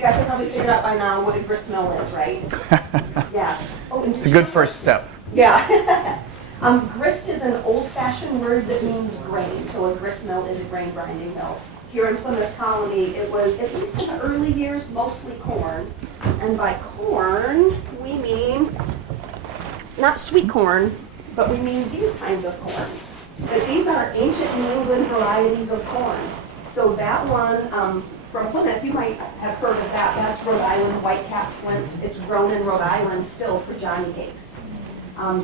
you guys have probably figured out by now what a grist mill is, right? Yeah. Oh, and It's a good first step. Yeah. Grist is an old-fashioned word that means grain, so a grist mill is a grain grinding mill. Here in Plymouth Colony, it was, at least in the early years, mostly corn. And by corn, we mean not sweet corn, but we mean these kinds of corns. But these are ancient New England varieties of corn. So that one from Plymouth, you might have heard of that. That's Rhode Island white-cap flint. It's grown in Rhode Island still for Johnny cakes.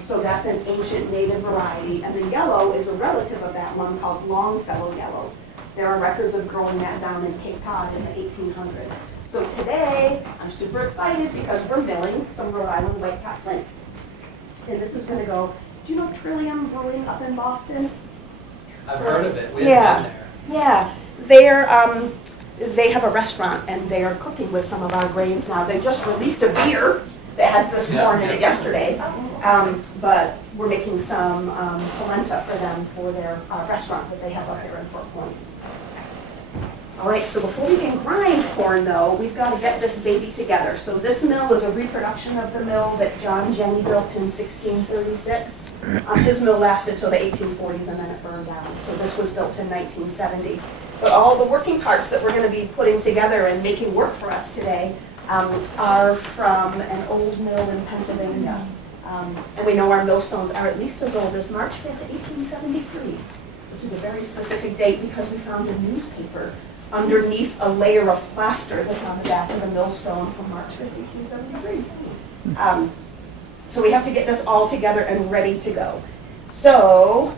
So that's an ancient native variety. And the yellow is a relative of that one called Longfellow yellow. There are records of growing that down in Cape Cod in the 1800s. So today, I'm super excited because we're milling some Rhode Island white-cap flint. And this is going to go, do you know Trillium Brewing up in Boston? I've heard of it. We haven't been there. Yeah. They have a restaurant and they are cooking with some of our grains now. They just released a beer that has this corn in it yesterday. But we're making some polenta for them for their restaurant that they have up here in Fort Point. All right, so before we can grind corn, though, we've got to get this baby together. So this mill is a reproduction of the mill that Jenney built in 1636. His mill lasted till the 1840s and then it burned down. So this was built in 1970. But all the working parts that we're going to be putting together and making work for us today are from an old mill in Pennsylvania. And we know our millstones are at least as old as March 5th, 1873, which is a very specific date because we found a newspaper underneath a layer of plaster that's on the back of the millstone from March 5th, 1873. So we have to get this all together and ready to go. So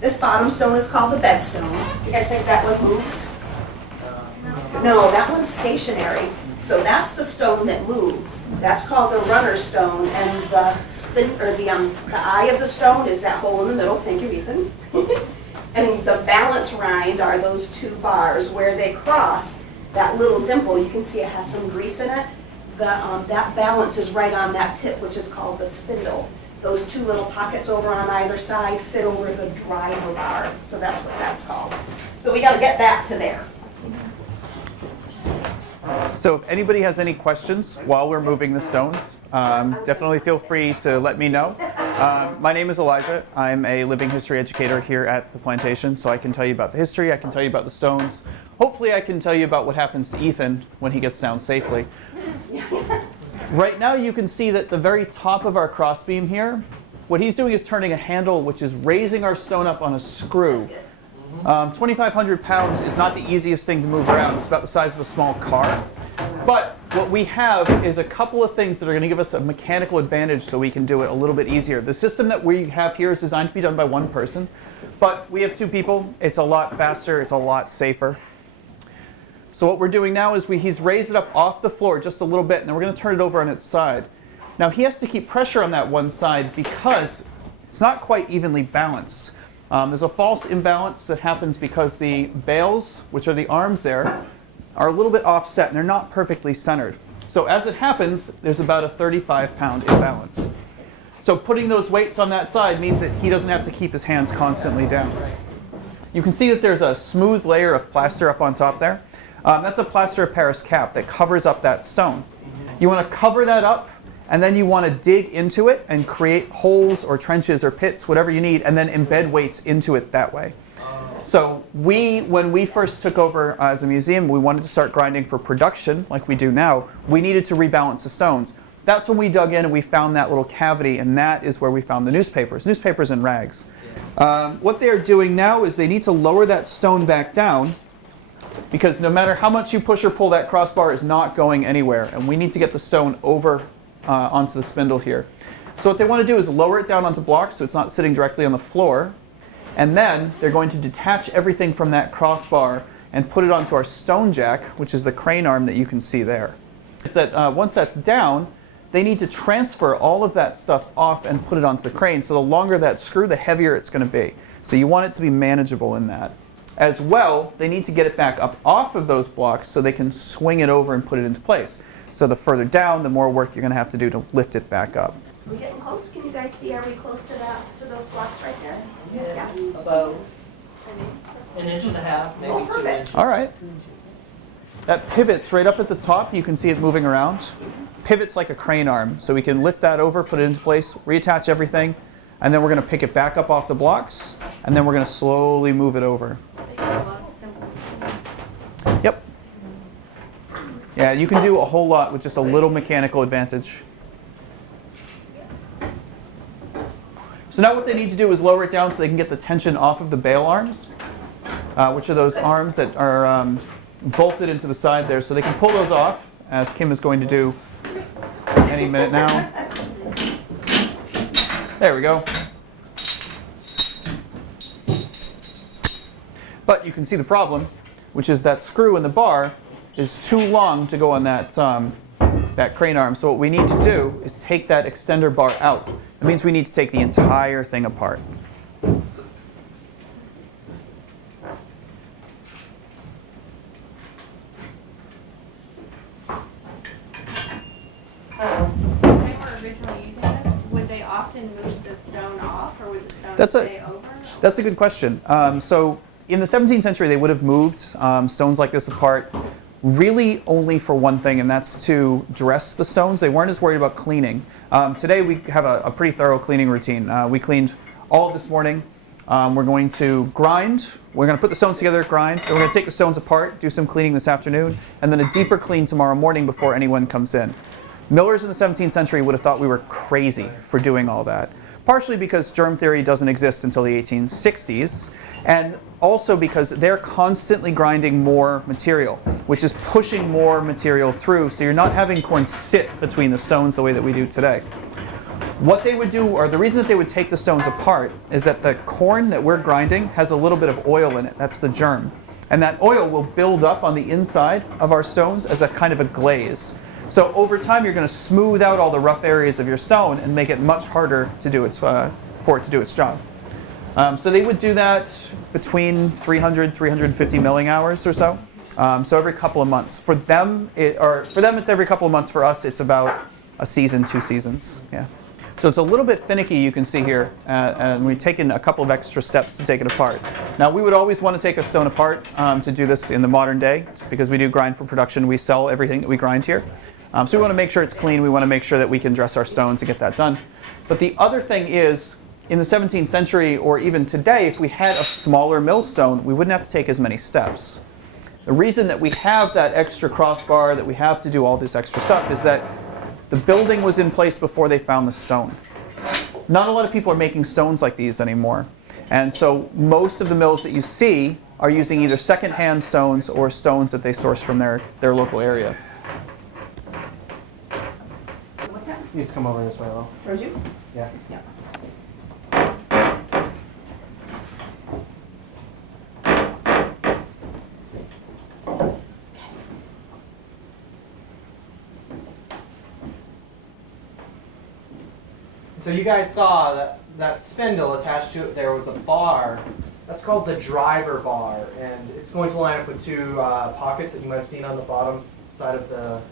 this bottom stone is called the bedstone. You guys think that one moves? No, that one's stationary. So that's the stone that moves. That's called the runner stone, and the eye of the stone is that hole in the middle. Thank you, Ethan. And the balance rind are those two bars where they cross that little dimple. You can see it has some grease in it. That balance is right on that tip, which is called the spindle. Those two little pockets over on either side fit over the driver bar. So that's what that's called. So we got to get that to there. So if anybody has any questions while we're moving the stones, definitely feel free to let me know. My name is Elijah. I'm a living history educator here at the plantation, so I can tell you about the history, I can tell you about the stones. Hopefully I can tell you about what happens to Ethan when he gets down safely. Right now you can see that the very top of our crossbeam here, what he's doing is turning a handle which is raising our stone up on a screw. 2,500 pounds is not the easiest thing to move around. It's about the size of a small car. But what we have is a couple of things that are going to give us a mechanical advantage so we can do it a little bit easier. The system that we have here is designed to be done by one person, but we have two people. It's a lot faster. It's a lot safer. So what we're doing now is he's raised it up off the floor just a little bit, and then we're going to turn it over on its side. Now he has to keep pressure on that one side because it's not quite evenly balanced. There's a false imbalance that happens because the bales, which are the arms there, are a little bit offset and they're not perfectly centered. So as it happens, there's about a 35-pound imbalance. So putting those weights on that side means that he doesn't have to keep his hands constantly down. You can see that there's a smooth layer of plaster up on top there. That's a plaster of Paris cap that covers up that stone. You want to cover that up, and then you want to dig into it and create holes or trenches or pits, whatever you need, and then embed weights into it that way. So when we first took over as a museum, we wanted to start grinding for production like we do now. We needed to rebalance the stones. That's when we dug in and we found that little cavity, and that is where we found the newspapers and rags. What they're doing now is they need to lower that stone back down, because no matter how much you push or pull, that crossbar is not going anywhere, and we need to get the stone over onto the spindle here. So what they want to do is lower it down onto blocks so it's not sitting directly on the floor, and then they're going to detach everything from that crossbar and put it onto our stone jack, which is the crane arm that you can see there. Is that once that's down, they need to transfer all of that stuff off and put it onto the crane. So the longer that screw, the heavier it's going to be. So you want it to be manageable in that. As well, they need to get it back up off of those blocks so they can swing it over and put it into place. So the further down, the more work you're going to have to do to lift it back up. Are we getting close? Can you guys see? Are we close to those blocks right there? About an inch and a half, maybe 2 inches. All right. That pivots right up at the top. You can see it moving around. Pivots like a crane arm. So we can lift that over, put it into place, reattach everything, and then we're going to pick it back up off the blocks, and then we're going to slowly move it over. Yep. Yeah, you can do a whole lot with just a little mechanical advantage. So now what they need to do is lower it down so they can get the tension off of the bail arms, which are those arms that are bolted into the side there. So they can pull those off, as Kim is going to do any minute now. There we go. But you can see the problem, which is that screw in the bar is too long to go on that, that crane arm. So what we need to do is take that extender bar out. That means we need to take the entire thing apart. That's a good question. So in the 17th century, they would have moved stones like this apart really only for one thing, and that's to dress the stones. They weren't as worried about cleaning. Today we have a pretty thorough cleaning routine. We cleaned all of this morning. We're going to grind. We're going to put the stones together, grind. Then we're going to take the stones apart, do some cleaning this afternoon, and then a deeper clean tomorrow morning before anyone comes in. Millers in the 17th century would have thought we were crazy for doing all that. Partially because germ theory doesn't exist until the 1860s, and also because they're constantly grinding more material, which is pushing more material through, so you're not having corn sit between the stones the way that we do today. What they would do, or the reason that they would take the stones apart, is that the corn that we're grinding has a little bit of oil in it. That's the germ. And that oil will build up on the inside of our stones as a kind of a glaze. So over time, you're going to smooth out all the rough areas of your stone and make it much harder to do for it to do its job. So they would do that between 300, 350 milling hours or so. So every couple of months. For them, it's every couple of months. For us, it's about a season, 2 seasons. Yeah. So it's a little bit finicky, you can see here, and we've taken a couple of extra steps to take it apart. Now, we would always want to take a stone apart to do this in the modern day, just because we do grind for production. We sell everything that we grind here. So we want to make sure it's clean. We want to make sure that we can dress our stones and get that done. But the other thing is, in the 17th century, or even today, if we had a smaller millstone, we wouldn't have to take as many steps. The reason that we have that extra crossbar, that we have to do all this extra stuff, is that the building was in place before they found the stone. Not a lot of people are making stones like these anymore. And so most of the mills that you see are using either second-hand stones or stones that they source from their local area. What's that? You just come over this way, though. Rose you? Yeah. Yeah. So you guys saw that spindle attached to it. There was a bar. That's called the driver bar, and it's going to line up with 2 pockets that you might have seen on the bottom side of the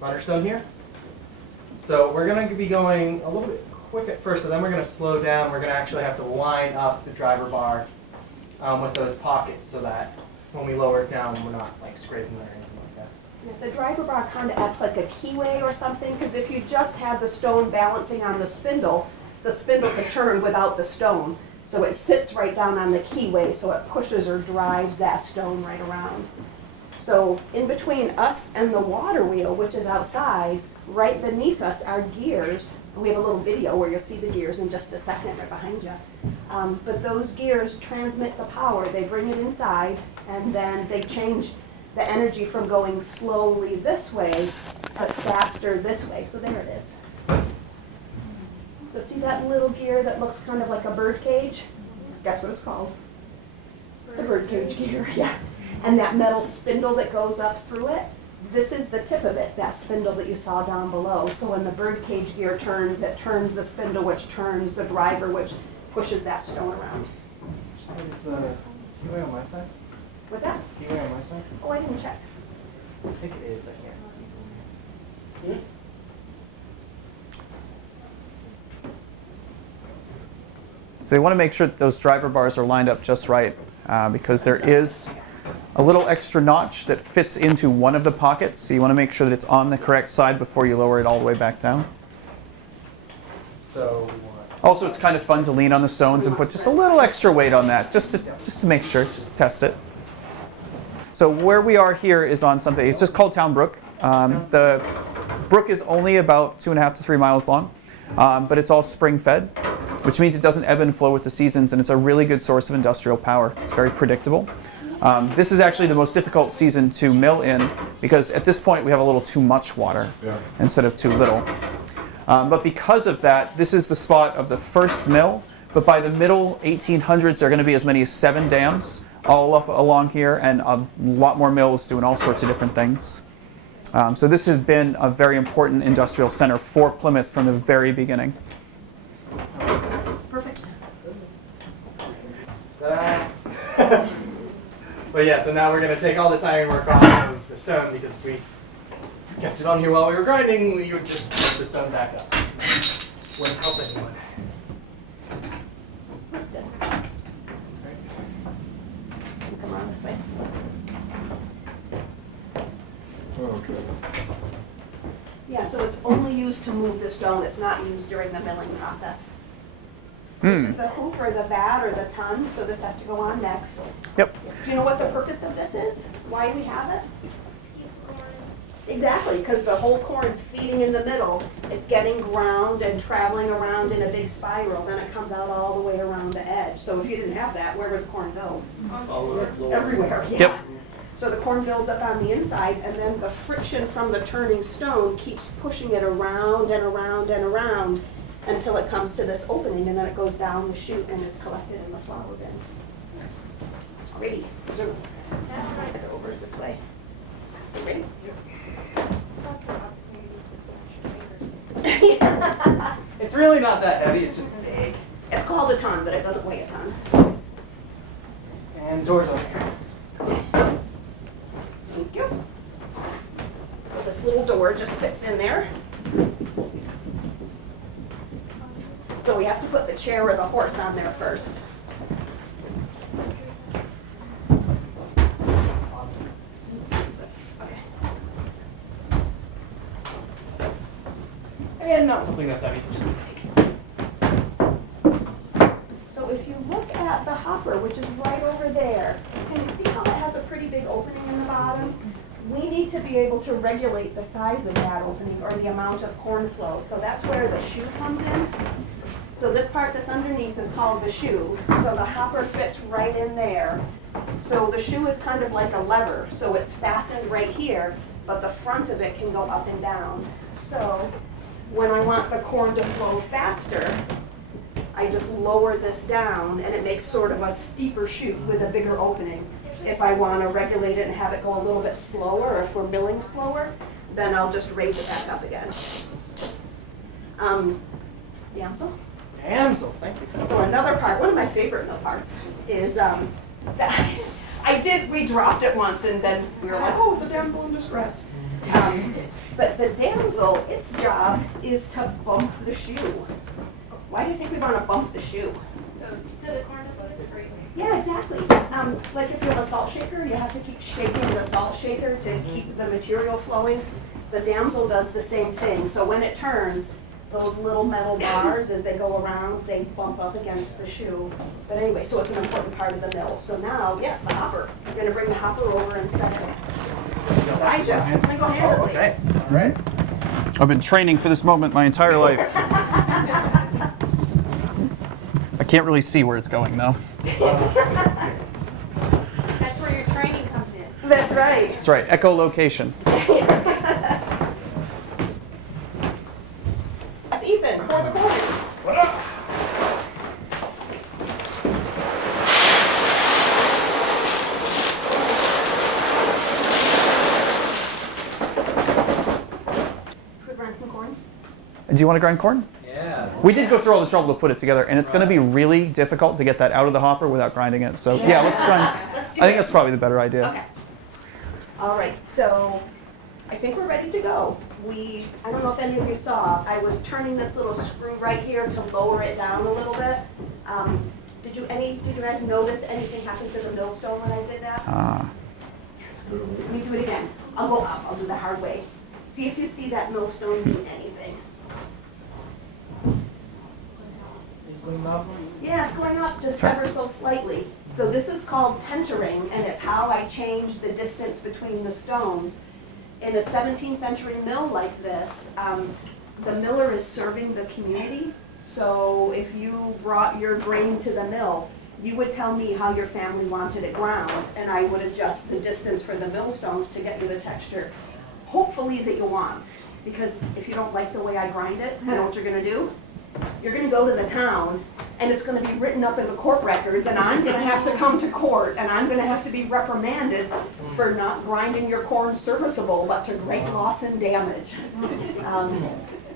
runner stone here. So we're going to be going a little bit quick at first, but then we're going to slow down. We're going to actually have to line up the driver bar with those pockets so that when we lower it down, we're not like scraping or anything like that. Yeah, the driver bar kind of acts like a keyway or something, because if you just had the stone balancing on the spindle can turn without the stone. So it sits right down on the keyway, so it pushes or drives that stone right around. So in between us and the water wheel, which is outside, right beneath us are gears. We have a little video where you'll see the gears in just a second right behind you. But those gears transmit the power. They bring it inside, and then they change the energy from going slowly this way to faster this way. So there it is. So see that little gear that looks kind of like a bird cage? Guess what it's called? The bird cage gear, yeah. And that metal spindle that goes up through it, this is the tip of it, that spindle that you saw down below. So when the bird cage gear turns, it turns the spindle, which turns the driver, which pushes that stone around. Is the keyway on my side? What's that? Keyway on my side? Oh, I didn't check. I think it is. I can't see. Yeah. So you want to make sure that those driver bars are lined up just right, because there is a little extra notch that fits into one of the pockets. So you want to make sure that it's on the correct side before you lower it all the way back down. So Also, it's kind of fun to lean on the stones and put just a little extra weight on that, just to make sure, just to test it. So where we are here is on something, it's just called Town Brook. The brook is only about 2.5 to 3 miles long, but it's all spring fed, which means it doesn't ebb and flow with the seasons, and it's a really good source of industrial power. It's very predictable. This is actually the most difficult season to mill in, because at this point we have a little too much water instead of too little. But because of that, this is the spot of the first mill, but by the middle 1800s there are going to be as many as 7 dams all up along here, and a lot more mills doing all sorts of different things. So this has been a very important industrial center for Plymouth from the very beginning. Perfect. But yeah, so now we're going to take all this ironwork off of the stone, because if we kept it on here while we were grinding, we would just put the stone back up. Wouldn't help anyone. That's good. Come on this way. Okay. Yeah, so it's only used to move the stone. It's not used during the milling process. This is the hoop or the vat or the ton, so this has to go on next. Yep. Do you know what the purpose of this is? Why we have it? Exactly, because the whole corn's feeding in the middle. It's getting ground and traveling around in a big spiral. Then it comes out all the way around the edge. So if you didn't have that, where would the corn go? All over the floor. Everywhere, yeah. Yep. So the corn builds up on the inside, and then the friction from the turning stone keeps pushing it around and around and around until it comes to this opening, and then it goes down the chute and is collected in the flour bin. Ready? So, over this way. You ready? It's really not that heavy, it's just Big. It's called a ton, but it doesn't weigh a ton. And doors over here. Thank you. So this little door just fits in there. So we have to put the chair or the horse on there first. Okay. And not something that's heavy, just So if you look at the hopper, which is right over there, can you see how it has a pretty big opening in the bottom? We need to be able to regulate the size of that opening or the amount of corn flow. So that's where the shoe comes in. So this part that's underneath is called the shoe. So the hopper fits right in there. So the shoe is kind of like a lever. So it's fastened right here, but the front of it can go up and down. So when I want the corn to flow faster, I just lower this down and it makes sort of a steeper chute with a bigger opening. If I want to regulate it and have it go a little bit slower, or if we're milling slower, then I'll just raise it back up again. Damsel? damsel, thank you. So another part, one of my favorite mill parts is that we dropped it once and then we were like, oh, it's a damsel in distress. But the damsel, its job is to bump the shoe. Why do you think we want to bump the shoe? So the corn doesn't break. Yeah, exactly. Like if you have a salt shaker, you have to keep shaking the salt shaker to keep the material flowing. The damsel does the same thing. So when it turns, those little metal bars, as they go around, they bump up against the shoe. But anyway, so it's an important part of the mill. So now, yes, the hopper. I'm going to bring the hopper over and set it. Elijah, single-handedly. Oh, okay, all right. I've been training for this moment my entire life. I can't really see where it's going though. That's where your training comes in. That's right. That's right, echolocation. That's Ethan, pour the corn. What up? Should we grind some corn? Do you want to grind corn? Yeah. We did go through all the trouble to put it together, and it's going to be really difficult to get that out of the hopper without grinding it. So yeah, let's grind. Let's do I think it. that's probably the better idea. Okay. All right, so I think we're ready to go. I don't know if any of you saw, I was turning this little screw right here to lower it down a little bit. Did you guys notice anything happen to the millstone when I did that? Let me do it again. I'll go up, I'll do the hard way. See if you see that millstone do anything. Yeah, it's going up just ever so slightly. So this is called tentering, and it's how I change the distance between the stones. In a 17th century mill like this, the miller is serving the community. So if you brought your grain to the mill, you would tell me how your family wanted it ground, and I would adjust the distance for the millstones to get you the texture, hopefully that you want. Because if you don't like the way I grind it, you know what you're gonna do? You're gonna go to the town, and it's gonna be written up in the court records, and I'm gonna have to come to court, and I'm gonna have to be reprimanded for not grinding your corn serviceable, but to great loss and damage.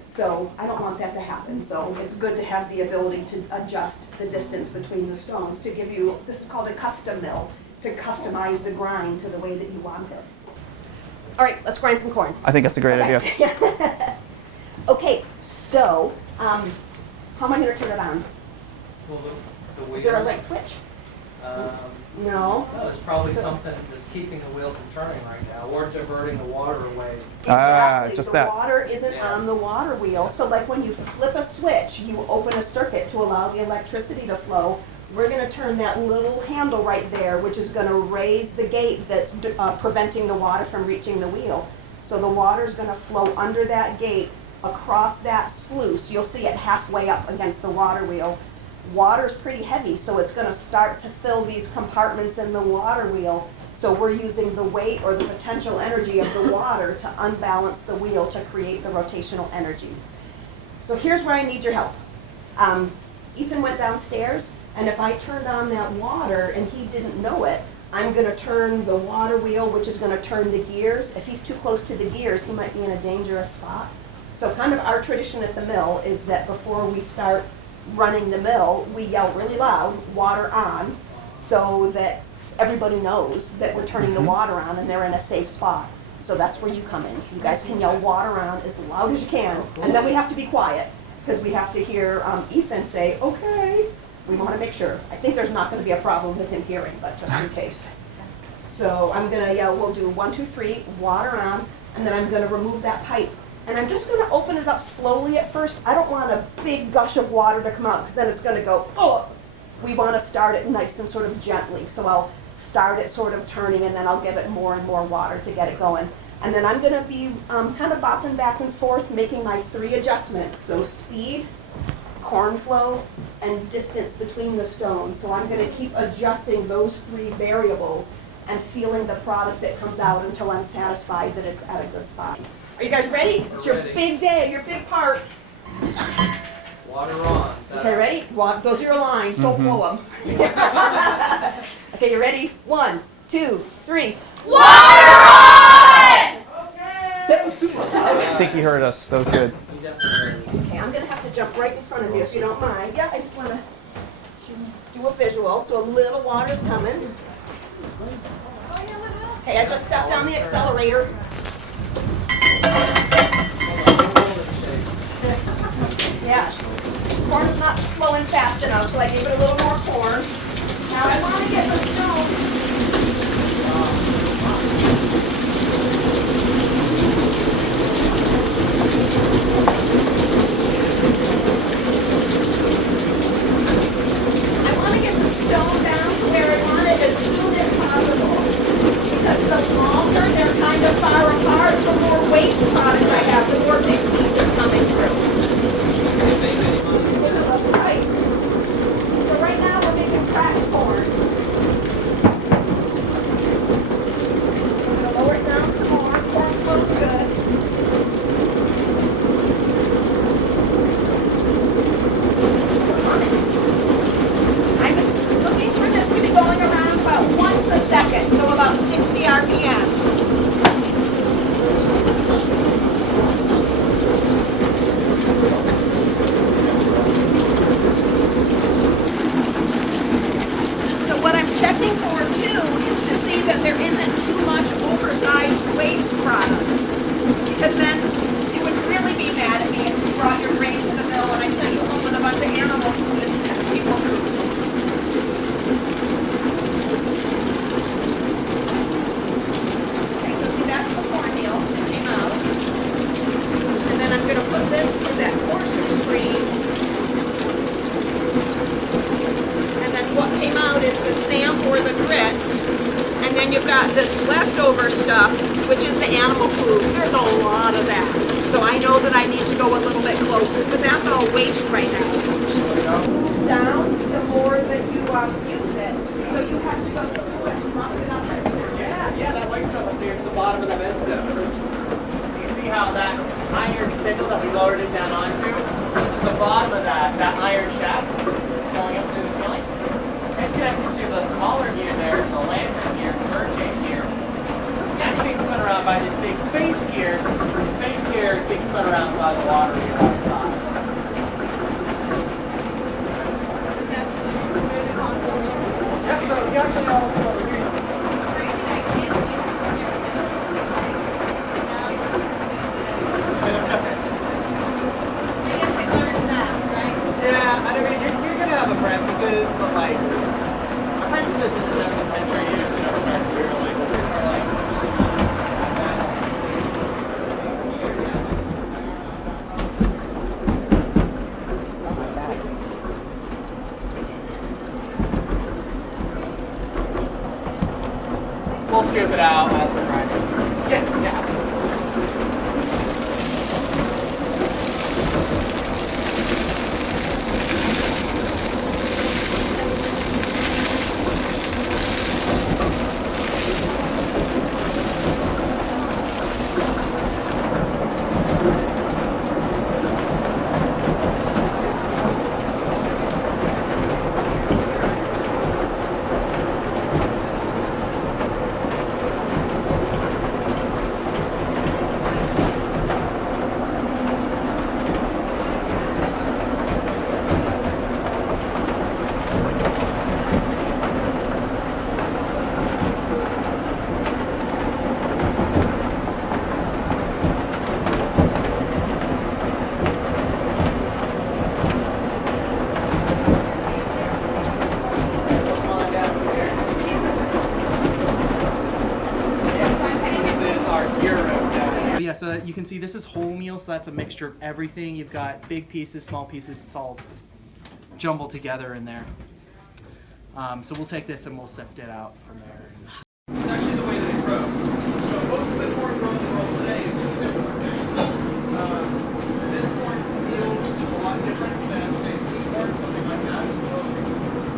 So I don't want that to happen, so it's good to have the ability to adjust the distance between the stones to give you, this is called a custom mill, to customize the grind to the way that you want it. All right, let's grind some corn. I think that's a great idea. Okay, so, how am I gonna turn it on? Well, the wheel. Is there a light switch? No. No, there's probably something that's keeping the wheel from turning right now, or diverting the water away. Exactly. just the that. water isn't on the water wheel, so like when you flip a switch, you open a circuit to allow the electricity to flow. We're gonna turn that little handle right there, which is gonna raise the gate that's preventing the water from reaching the wheel. So the water's gonna flow under that gate, across that sluice. You'll see it halfway up against the water wheel. Water's pretty heavy, so it's gonna start to fill these compartments in the water wheel. So we're using the weight or the potential energy of the water to unbalance the wheel to create the rotational energy. So here's where I need your help. Ethan went downstairs, and if I turned on that water and he didn't know it, I'm gonna turn the water wheel, which is gonna turn the gears. If he's too close to the gears, he might be in a dangerous spot. So kind of our tradition at the mill is that before we start running the mill, we yell really loud, water on, so that everybody knows that we're turning the water on and they're in a safe spot. So that's where you come in. You guys can yell water on as loud as you can, and then we have to be quiet, because we have to hear Ethan say, okay. We want to make sure. I think there's not going to be a problem with him hearing, but just in case. So I'm going to yell, we'll do 1, 2, 3, water on, and then I'm going to remove that pipe. And I'm just going to open it up slowly at first. I don't want a big gush of water to come out, because then it's going to go, oh. We want to start it nice and sort of gently. So I'll start it sort of turning, and then I'll give it more and more water to get it going. And then I'm going to be kind of bopping back and forth, making my 3 adjustments. So speed, corn flow, and distance between the stones. So I'm going to keep adjusting those 3 variables and feeling the product that comes out until I'm satisfied that it's at a good spot. Are you guys ready? It's your big day, your big part. Water on. Okay, ready? Those are your lines, don't blow them. Okay, you ready? 1, 2, 3. Water on! That was super loud. I think he heard us. That was good. Okay, I'm gonna have to jump right in front of you if you don't mind. Yeah, I just wanna do a visual. So a little water's coming. Okay, I just stepped on the accelerator. Yeah, corn's not flowing fast enough, so I gave it a little more corn. Now I want to get the stones. I want to get the stone down to where I want it as soon as possible. Because the longer they're kind of far apart, the more waste product I have, the more big pieces coming through. Right. So right now we're making cracked corn. I'm going to lower it down some more. Corn flows good. stuff, which is the animal food. There's a lot of that. So I know that I need to go a little bit closer because that's all waste right now. Down, the more that you use it. So you have to go through it and mop it up. Yeah, that white stuff up there is the bottom of the bed step. You can see how that iron spindle that we lowered it down onto, this is the bottom of that iron shaft going up through the ceiling. It's connected to the smaller gear there, the lantern gear, the bird cage gear. That's being spun around by this big face gear. The face gear is being spun around by the water wheel on the side. Yep, so you actually all come over here. Yeah, I mean, you're gonna have apprentices, but like, apprentices in the 17th century usually don't start too early. Or like, we'll scoop it out as we're grinding. Yeah, absolutely. Yeah, so you can see this is wholemeal, so that's a mixture of everything. You've got big pieces, small pieces, it's all jumbled together in there. So we'll take this and we'll sift it out from there. It's actually the way that it grows. So most of the corn grown in the world today is a similar thing. This corn yields a lot different than, say, sweet corn, something like that.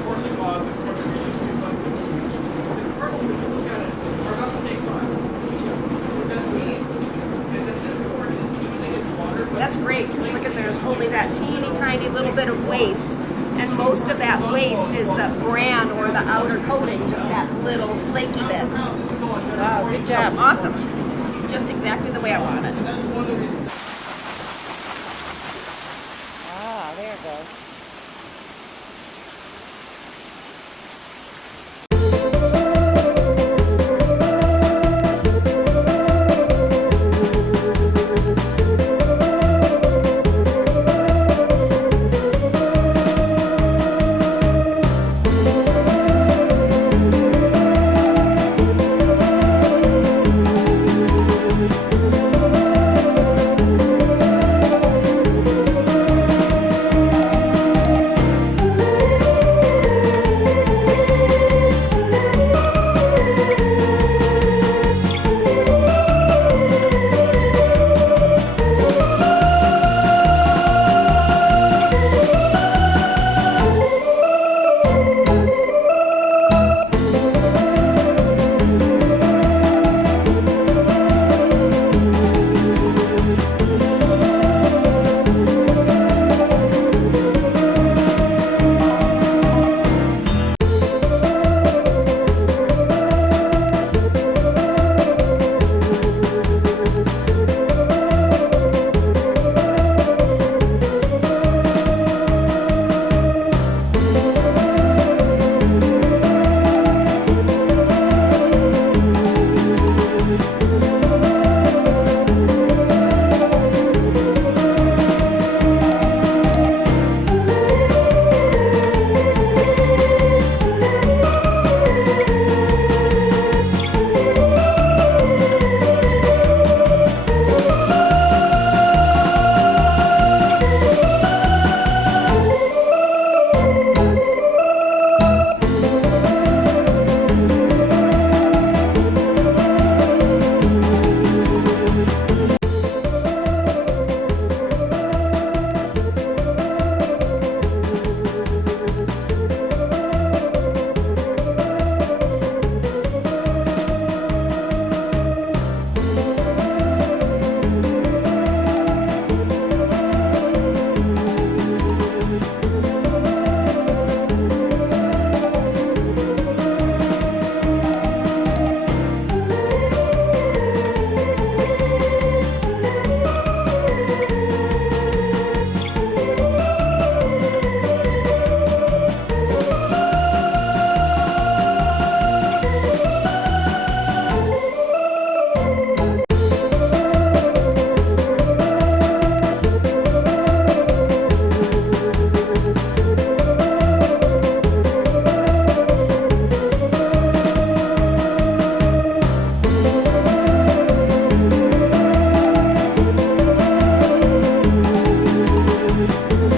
Corn the cob, the corn that we're used to, but the kernels, if you look at it, are about the same size. What that means is that this corn is using its water. That's great. Look at there's only that teeny tiny little bit of waste. And most of that waste is the bran or the outer coating, just that little flaky bit. Wow, good job. So awesome. Just exactly the way I want it. Ah, there it goes. Thank you.